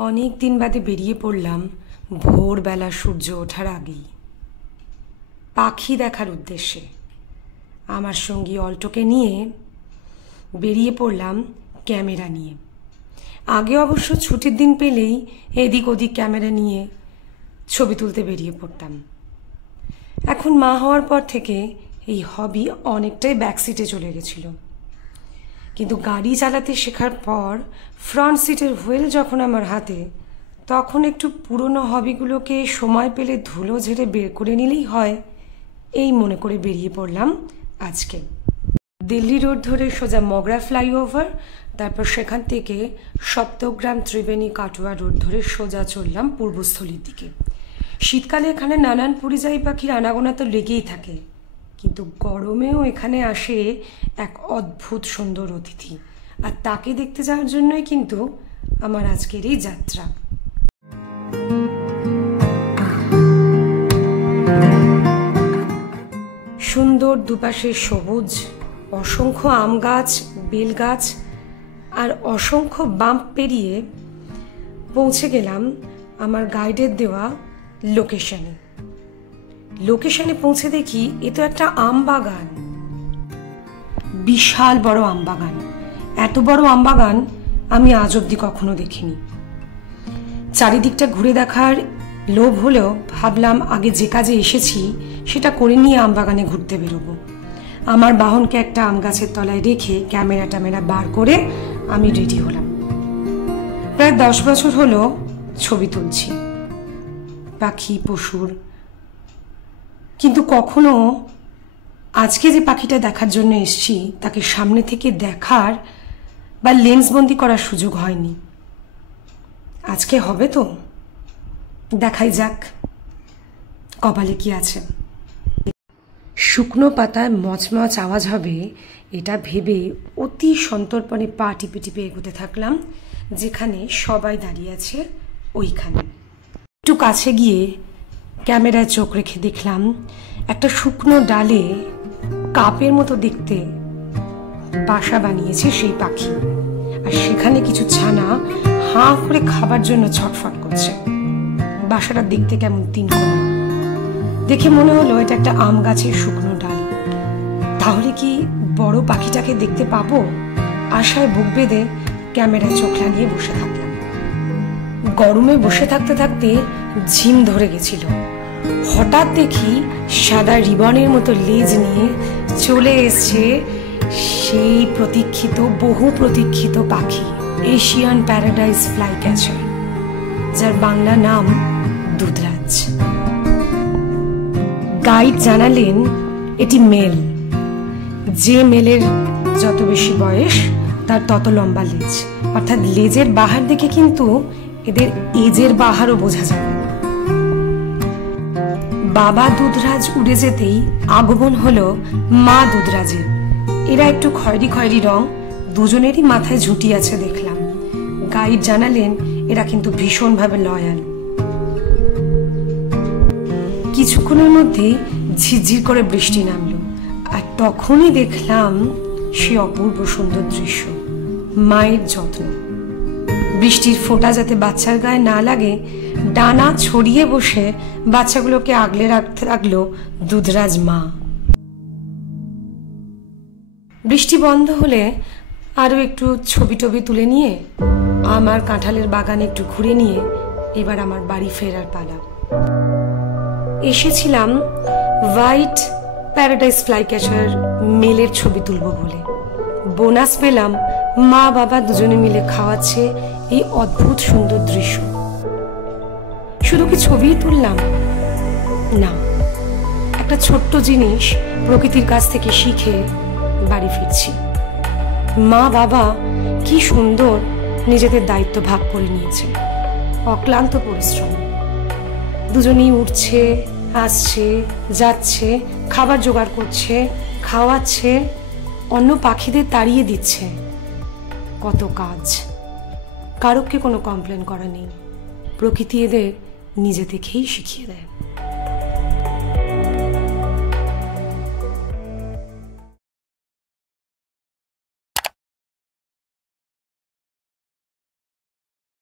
অনেক দিন বাদে বেরিয়ে পড়লাম ভোরবেলা সূর্য ওঠার আগেই পাখি দেখার উদ্দেশ্যে। আমার সঙ্গী অল্টোকে নিয়ে বেরিয়ে পড়লাম ক্যামেরা নিয়ে। আগে অবশ্য ছুটির দিন পেলেই এদিক ওদিক ক্যামেরা নিয়ে ছবি তুলতে বেরিয়ে পড়তাম। এখন মা হওয়ার পর থেকে এই হবি অনেকটাই ব্যাকসিটে চলে গেছিল। কিন্তু গাড়ি চালাতে শেখার পর ফ্রন্ট সিটের হুইল যখন আমার হাতে, তখন একটু পুরনো হবিগুলোকে সময় পেলে ধুলো ঝেড়ে বের করে নিলেই হয়, এই মনে করে বেরিয়ে পড়লাম আজকে। দিল্লি রোড ধরে সোজা মগরা ফ্লাইওভার, তারপর সেখান থেকে সপ্তগ্রাম ত্রিবেণী কাটোয়া রোড ধরে সোজা চললাম পূর্বস্থলীর দিকে। শীতকালে এখানে নানান পরিযায়ী পাখির আনাগোনা তো লেগেই থাকে, কিন্তু গরমেও এখানে আসে এক অদ্ভুত সুন্দর অতিথি, আর তাকে দেখতে যাওয়ার জন্যই কিন্তু আমার আজকের এই যাত্রা। সুন্দর দুপাশে সবুজ, অসংখ্য আম গাছ, বেল গাছ আর অসংখ্য বাম্প পেরিয়ে পৌঁছে গেলাম আমার গাইডের দেওয়া লোকেশনে পৌঁছে দেখি এ তো একটা আম বাগান, বিশাল বড় আম বাগান। এত বড় আম বাগান আমি আজ অব্দি কখনো দেখিনি। চারিদিকটা ঘুরে দেখার লোভ হলেও ভাবলাম আগে যে কাজে এসেছি সেটা করে নিয়ে আম বাগানে ঘুরতে বেরোবো। আমার বাহনকে একটা আম গাছের তলায় রেখে ক্যামেরা বার করে আমি রেডি হলাম। প্রায় 10 বছর হলো ছবি তুলছি পাখি, পশুর, কিন্তু কখনো আজকে যে পাখিটা দেখার জন্য এসেছি তাকে সামনে থেকে দেখার বা লেন্সবন্দি করার সুযোগ হয়নি। আজকে হবে তো, দেখাই যাক কপালে কি আছে। শুকনো পাতায় মচমচ আওয়াজ হবে এটা ভেবে অতি সন্তর্পণে পা টিপে টিপে এগোতে থাকলাম যেখানে সবাই দাঁড়িয়ে আছে ওইখানে। একটু কাছে গিয়ে ক্যামেরায় চোখ রেখে দেখলাম একটা শুকনো ডালে কাপের মতো দেখতে বাসা বানিয়েছে সেই পাখি, আর সেখানে কিছু ছানা হাঁ করে খাবার জন্য ছটফট করছে। বাসাটা দেখতে কেমন 3 কোণা, দেখে মনে হলো এটা একটা আম গাছের শুকনো ডাল। তাহলে কি বড় পাখিটাকে দেখতে পাবো? আশায় বুক বেঁধে ক্যামেরায় চোখ লাগিয়ে বসে থাকলাম। গরমে বসে থাকতে থাকতে ঝিম ধরে গেছিল। হঠাৎ দেখি সাদা রিবনের মতো লেজ নিয়ে চলে এসছে সেই বহু প্রতীক্ষিত পাখি, এশিয়ান প্যারাডাইস ফ্লাই ক্যাচার, যার বাংলা নাম দুধরাজ। গাইড জানালেন এটি মেল, যে মেলের যত বেশি বয়স তার তত লম্বা লেজ, অর্থাৎ লেজের বাহার দেখে কিন্তু এদের এজের বাহারও বোঝা যাবে। বাবা দুধরাজ উড়ে যেতেই আগমন হলো মা দুধরাজের। এরা একটু খয়েরি খয়েরি রং, দুজনেরই মাথায় ঝুঁটি আছে দেখলাম। গাইড জানালেন এরা কিন্তু ভীষণভাবে লয়াল। কিছুক্ষণের মধ্যেই ঝিরঝির করে বৃষ্টি নামলো, আর তখনই দেখলাম সে অপূর্ব সুন্দর দৃশ্য, মায়ের যত্ন। বৃষ্টির ফোঁটা যাতে বাচ্চার গায়ে না লাগে ডানা ছড়িয়ে বসে বাচ্চাগুলোকে আগলে রাখতে লাগলো দুধরাজ মা। বৃষ্টি বন্ধ হলে আরো একটু ছবি টবি তুলে নিয়ে আমার কাঁঠালের বাগানে একটু ঘুরে নিয়ে এবার আমার বাড়ি ফেরার পালা। এসেছিলাম হোয়াইট প্যারাডাইস ফ্লাই ক্যাচার মেলের ছবি তুলবো বলে। বোনাস পেলাম মা বাবা দুজনে মিলে খাওয়াচ্ছে এই অদ্ভুত সুন্দর দৃশ্য। শুধু কি ছবি তুললাম? না, একটা ছোট্ট জিনিস প্রকৃতির কাছ থেকে শিখে বাড়ি ফিরছি। মা বাবা কি সুন্দর নিজেদের দায়িত্ব ভাগ করে নিয়েছে, অক্লান্ত পরিশ্রম। দুজনেই উঠছে, আসছে, যাচ্ছে, খাবার জোগাড় করছে, খাওয়াচ্ছে, অন্য পাখিদের তাড়িয়ে দিচ্ছে। কত কাজ, কারোকে কোনো কমপ্লেন করা নেই। প্রকৃতি এদের নিজে থেকেই শিখিয়ে দেয়।